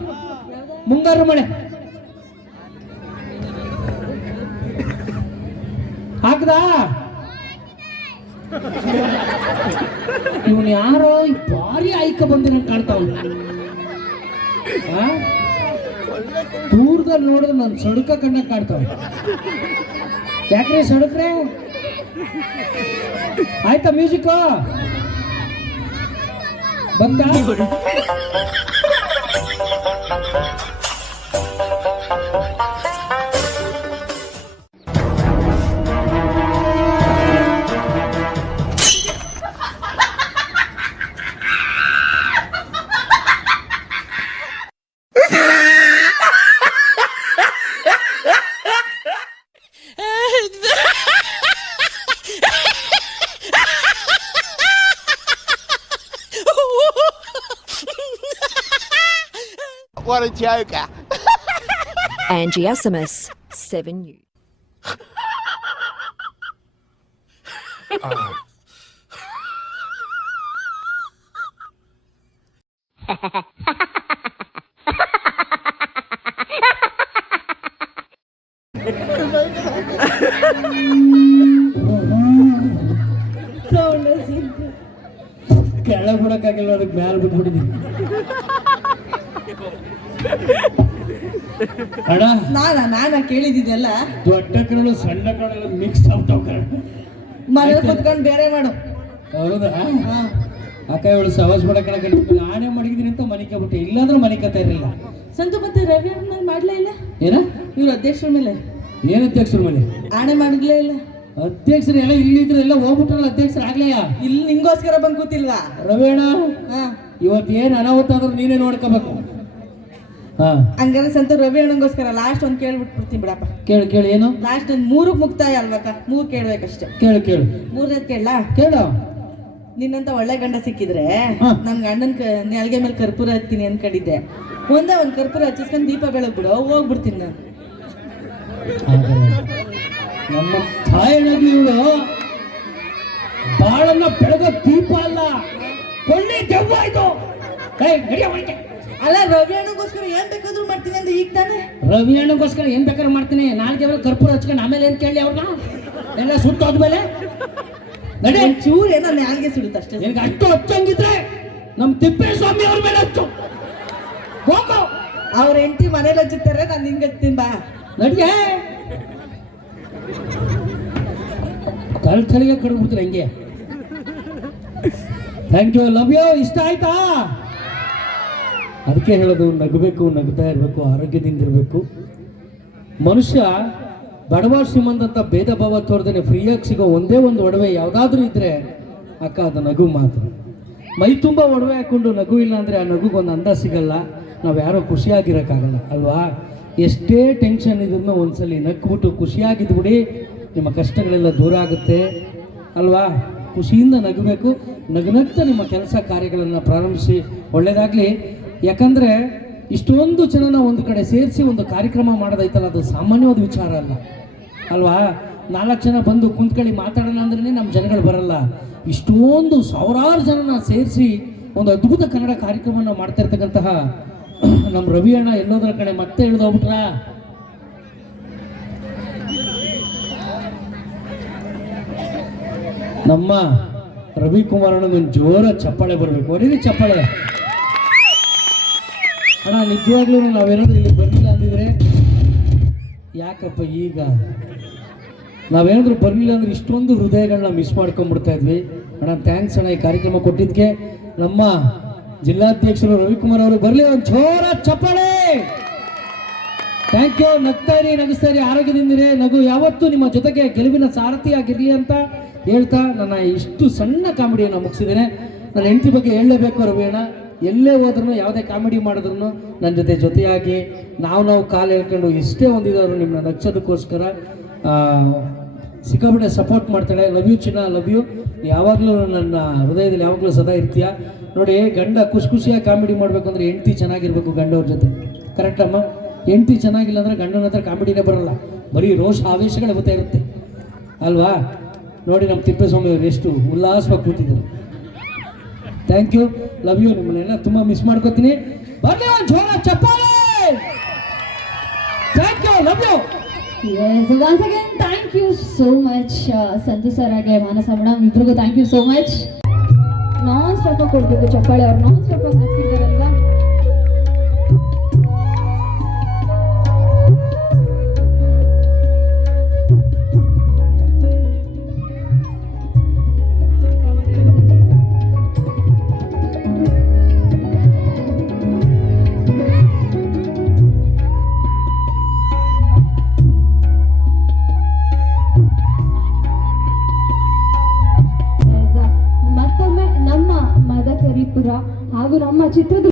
ಮುಂಗಾರು ಮಳೆ. ಹಾಕ್ದಾ? ಇವನ್ ಯಾರೋ ಭಾರಿ ಆಯ್ಕ ಬಂದಿರ ಕಾಣ್ತಾವ ದೂರದಲ್ಲಿ ನೋಡಿದ್ರೆ ನಾನು ಸಡುಕ ಕಣ್ಣ ಕಾಣ್ತಾವ ಯಾಕ್ರಿ ಸಡುಕ್ರೆ? ಆಯ್ತಾ ಮ್ಯೂಸಿಕ್? ಬಂದ? What a joker. Ah. Angie Asimus, 7 News. ನಾನ ಕೇಳಿದಿದ್ದೆಲ್ಲ? ದೊಡ್ಡ ಕರಳು ಸಣ್ಣ ಕರಳು ಮಿಕ್ಸ್ ಆಗ್ತಾವ ಕರಳು ಮನೇಲಿ ಕುತ್ಕೊಂಡು ಬೇರೆ ಮಾಡು. ಹೌದಾ. ಅಕ್ಕ ಇವಳು ಸವಾಸ್ ಮಾಡಕ್ಕಣ ಆಣೆ ಮಡಗಿದ್ದೀನಿ ಅಂತ ಮನಿಕೆ ಬಿಟ್ಟೆ ಇಲ್ಲಾಂದ್ರೆ ಮನಿಕತ ಇರಲಿಲ್ಲ. ಸಂತು ಮತ್ತೆ ರವಿ ಅಣ್ಣ ಮಾಡ್ಲೇ ಇಲ್ಲ? ಏನ? ಇವ್ರ ಅಧ್ಯಕ್ಷರ ಮೇಲೆ? ಏನು ಅಧ್ಯಕ್ಷರ ಮನೆ ಆಣೆ ಮಾಡ್ಲೇ ಇಲ್ಲ. ಅಧ್ಯಕ್ಷರು ಎಲ್ಲ ಇಲ್ಲಿದ್ರೆ ಎಲ್ಲ ಹೋಗ್ಬಿಟ್ರಲ್ಲ ಅಧ್ಯಕ್ಷರು ಆಗ್ಲೇಯ ಇಲ್ಲಿ ನಿಂಗೋಸ್ಕರ ಬಂದ್ ಕೂತಿಲ್ವಾ? ರವೇಣ ಹಾ. ಇವತ್ತು ಏನು ಅನಾಹುತ ಆದ್ರೂ ನೀನೇ ನೋಡ್ಕೋಬೇಕು. ಹಂಗಾರೆ ಸಂತ ರವಿ ಅಣ್ಣಗೋಸ್ಕರ ಲಾಸ್ಟ್ ಒಂದು ಕೇಳ್ಬಿಟ್ಟು ಬಿಡ್ತೀನಿ ಬಿಡಪ್ಪ. ಕೇಳು ಕೇಳು ಏನು? ಲಾಸ್ಟ್ ಒಂದು ಮೂರು ಮುಕ್ತಾಯ ಅಲ್ವಕ್ಕ ಮೂರ್ ಕೇಳ್ಬೇಕಷ್ಟೇ. ಕೇಳು ಕೇಳು. ಮೂರನೇದು ಕೇಳಲಾ? ಕೇಳು. ನಿನ್ನಂತ ಒಳ್ಳೆ ಗಂಡ ಸಿಕ್ಕಿದ್ರೆ ನಮ್ಗೆ ನನ್ ಗಂಡನ್ ನೆಲ್ಗೆ ಮೇಲೆ ಕರ್ಪೂರ ಹತ್ತೀನಿ ಅನ್ಕೊಂಡಿದ್ದೆ. ಒಂದೇ ಒಂದ್ ಕರ್ಪೂರ ಹಚ್ಚಿಸ್ಕೊಂಡು ದೀಪ ಬೆಳಗ್ಬಿಡು ಹೋಗ್ಬಿಡ್ತೀನಿ ನಾನು. ನಮ್ಮ ತಾಯಿನಾಗಿ ಇವಳು ಬಾಳನ್ನ ಬೆಳಗೋ ದೀಪ ಅಲ್ಲ. ಕೊಳ್ಳಿ ದೆವ್ವ ಇದು. ಏಯ್, ನಡಿಯ. ಅಲ್ಲ ರವಿ ಅಣ್ಣಗೋಸ್ಕರ ಏನ್ ಬೇಕಾದ್ರೂ ಮಾಡ್ತೀನಿ ಅಂದ್ರೆ ಈಗ ತಾನೆ? ರವಿ ಅಣ್ಣಗೋಸ್ಕರ ಏನ್ ಬೇಕಾದ್ರೆ ಮಾಡ್ತೀನಿ. ನಾಲ್ಗೆ ಬರೋ ಕರ್ಪೂರ ಹಚ್ಕೊಂಡು ಆಮೇಲೆ ಏನ್ ಕೇಳಿ ಅವ್ರನ್ನ? ಎಲ್ಲ ಸುಟ್ಟೋದ್ಮೇಲೆ ನಡಿ. ಚೂರ್ ಏನೋ ನಾಲ್ಗೆ ಸುಡುತ್ತೆ ಅಷ್ಟೇ. ನಿನ್ಗೆ ಅಷ್ಟು ಹಚ್ಚಂಗಿದ್ರೆ ನಮ್ಮ ತಿಪ್ಪೇಸ್ವಾಮಿ ಅವ್ರ ಮೇಲೆ ಹಚ್ಚು ಹೋಗೋ. ಅವ್ರ ಹೆಂಡತಿ ಮನೇಲಿ ಹಚ್ಚುತ್ತಾರೆ ನಾನು ನಿಂಗೆ ಹಚ್ತೀನಿ ಬಾ. ನಡಿಗೆ ತಲೆಗೆ ಕಡ್ಬಿಡ್ತೀರ ಹಂಗೆ? ಥ್ಯಾಂಕ್ ಯು ಲವ್ ಯು ಇಷ್ಟ ಆಯ್ತಾ? ಅದಕ್ಕೆ ಹೇಳೋದು, ನಗಬೇಕು, ನಗ್ತಾ ಇರಬೇಕು, ಆರೋಗ್ಯದಿಂದ ಇರಬೇಕು. ಮನುಷ್ಯ ಬಡವ ಶ್ರೀಮಂತ ಭೇದ ಭಾವ ತೋರ್ದೇನೆ ಫ್ರೀಯಾಗಿ ಸಿಗೋ ಒಂದೇ ಒಂದು ಒಡವೆ ಯಾವುದಾದ್ರೂ ಇದ್ರೆ ಅಕ್ಕ, ಅದು ನಗು ಮಾತ್ರ. ಮೈ ತುಂಬ ಒಡವೆ ಹಾಕ್ಕೊಂಡು ನಗು ಇಲ್ಲ ಅಂದರೆ ಆ ನಗುಗೊಂದು ಅಂದ ಸಿಗಲ್ಲ. ನಾವು ಯಾರೋ ಖುಷಿಯಾಗಿರೋಕ್ಕಾಗಲ್ಲ, ಅಲ್ವಾ? ಎಷ್ಟೇ ಟೆನ್ಷನ್ ಇದ್ರೂ ಒಂದ್ಸಲಿ ನಕ್ಬಿಟ್ಟು ಖುಷಿಯಾಗಿದ್ಬಿಡಿ, ನಿಮ್ಮ ಕಷ್ಟಗಳೆಲ್ಲ ದೂರ ಆಗುತ್ತೆ, ಅಲ್ವಾ? ಖುಷಿಯಿಂದ ನಗಬೇಕು, ನಗುನಗ್ತಾ ನಿಮ್ಮ ಕೆಲಸ ಕಾರ್ಯಗಳನ್ನು ಪ್ರಾರಂಭಿಸಿ. ಒಳ್ಳೆಯದಾಗಲಿ ಯಾಕಂದರೆ ಇಷ್ಟೊಂದು ಜನನ ಒಂದು ಕಡೆ ಸೇರಿಸಿ ಒಂದು ಕಾರ್ಯಕ್ರಮ ಮಾಡೋದೈತಲ್ಲ, ಅದು ಸಾಮಾನ್ಯವಾದ ವಿಚಾರ ಅಲ್ಲ. ಅಲ್ವಾ? ನಾಲ್ಕು ಜನ ಬಂದು ಕುಂತ್ಕೊಳ್ಳಿ ಮಾತಾಡೋಣ ಅಂದ್ರೆ ನಮ್ಮ ಜನಗಳು ಬರಲ್ಲ. ಇಷ್ಟೊಂದು ಸಾವಿರಾರು ಜನನ ಸೇರಿಸಿ ಒಂದು ಅದ್ಭುತ ಕನ್ನಡ ಕಾರ್ಯಕ್ರಮನ ಮಾಡ್ತಾ ಇರ್ತಕ್ಕಂತಹ ನಮ್ಮ ರವಿ ಅಣ್ಣ ಎಲ್ಲೋದ್ರ ಕಡೆ ಮತ್ತೆ ಇಳಿದು ಹೋಗ್ಬಿಟ್ರಾ ನಮ್ಮ ರವಿಕುಮಾರ್ ಅಣ್ಣಗೊಂದು ಜೋರ ಚಪ್ಪಾಳೆ ಬರಬೇಕು. ಒಳ್ಳೆ ಚಪ್ಪಾಳೆ. ಅಣ್ಣ, ನಿಜವಾಗ್ಲೂ ನಾವೇನಾದ್ರೂ ಇಲ್ಲಿ ಬರಲಿಲ್ಲ ಅಂದಿದ್ರೆ ಯಾಕಪ್ಪ ಈಗ? ನಾವೇನಾದ್ರೂ ಬರಲಿಲ್ಲ ಅಂದ್ರೆ ಇಷ್ಟೊಂದು ಹೃದಯಗಳನ್ನ ಮಿಸ್ ಮಾಡ್ಕೊಂಡ್ಬಿಡ್ತಾ ಇದ್ವಿ. ಅಣ್ಣ ಥ್ಯಾಂಕ್ಸ್ ಅಣ್ಣ ಈ ಕಾರ್ಯಕ್ರಮ ಕೊಟ್ಟಿದ್ದಕ್ಕೆ. ನಮ್ಮ ಜಿಲ್ಲಾಧ್ಯಕ್ಷರು ರವಿಕುಮಾರ್ ಅವರು ಬರಲಿ, ಒಂದು ಜೋರ ಚಪ್ಪಾಳೆ! ಥ್ಯಾಂಕ್ ಯು ನಗ್ತಾ ಇರಿ, ನಗಿಸ್ತಾ ಇರಿ. ಆರೋಗ್ಯದಿಂದಿರಿ. ನಗು ಯಾವತ್ತೂ ನಿಮ್ಮ ಜೊತೆಗೆ ಗೆಲುವಿನ ಸಾರಥಿ ಆಗಿರಲಿ ಅಂತ ಹೇಳ್ತಾ ನನ್ನ ಇಷ್ಟು ಸಣ್ಣ ಕಾಮಿಡಿಯನ್ನು ಮುಗಿಸಿದ್ದೇನೆ. ನನ್ನ ಹೆಂಡತಿ ಬಗ್ಗೆ ಹೇಳಲೇಬೇಕು ರವಿಯಣ್ಣ ಎಲ್ಲೇ ಹೋದ್ರೂ ಯಾವುದೇ ಕಾಮಿಡಿ ಮಾಡಿದ್ರು ನನ್ನ ಜೊತೆ ಜೊತೆಯಾಗಿ ನಾವು ನಾವು ಕಾಲು ಹೇಳ್ಕೊಂಡು ಎಷ್ಟೇ ಒಂದಿದ್ರು ನಿಮ್ಮನ್ನ ನಗ್ಸೋದಕ್ಕೋಸ್ಕರ ಆ, ಸಿಕ್ಕಾಪಟ್ಟೆ ಸಪೋರ್ಟ್ ಮಾಡ್ತಾಳೆ. ಲವ್ ಯು ಚಿನ್ನ ಲವ್ ಯು ಯಾವಾಗಲೂ ನನ್ನ ಹೃದಯದಲ್ಲಿ ಯಾವಾಗಲೂ ಸದಾ ಇರ್ತೀಯ? ನೋಡಿ ಗಂಡ ಖುಷಿ ಖುಷಿಯಾಗಿ ಕಾಮಿಡಿ ಮಾಡಬೇಕು ಅಂದರೆ ಹೆಂಡ್ತಿ ಚೆನ್ನಾಗಿರ್ಬೇಕು ಗಂಡವ್ರ ಜೊತೆ. ಕರೆಕ್ಟಮ್ಮ ಹೆಂಡ್ತಿ ಚೆನ್ನಾಗಿಲ್ಲ ಅಂದರೆ ಗಂಡನ ಹತ್ರ ಕಾಮಿಡಿನೇ ಬರಲ್ಲ. ಬರೀ ರೋಷ ಆವೇಶಗಳೇ ಬರ್ತಾ ಇರುತ್ತೆ. ಅಲ್ವಾ? ನೋಡಿ ನಮ್ಮ ತಿಪ್ಪೇಸ್ವಾಮಿ ಅವರು ಎಷ್ಟು ಉಲ್ಲಾಸವಾಗಿ ಕೂತಿದ್ದಾರೆ. ಥ್ಯಾಂಕ್ ಯು ಲವ್ ಯು ನಿಮ್ಮನ್ನೆಲ್ಲ ತುಂಬ ಮಿಸ್ ಮಾಡ್ಕೋತೀನಿ. ಬರಲಿ ಒಂದು ಜೋರ ಚಪ್ಪಾಳೆ. Thank you love you Yes, once again, thank you so much, uh, Santhu sir ಹಾಗೆ ಮಾನಸ ಮೇಡಮ್ ಇಬ್ರಿಗೂ thank you so much non stop ಕೊಡ್ಬೇಕು ಚಪ್ಪಾಳೆ ಅವ್ರು. Non stop ನಗ್ಸಿದ್ದಾರಲ್ವಾ? Yes, ಮತ್ತೊಮ್ಮೆ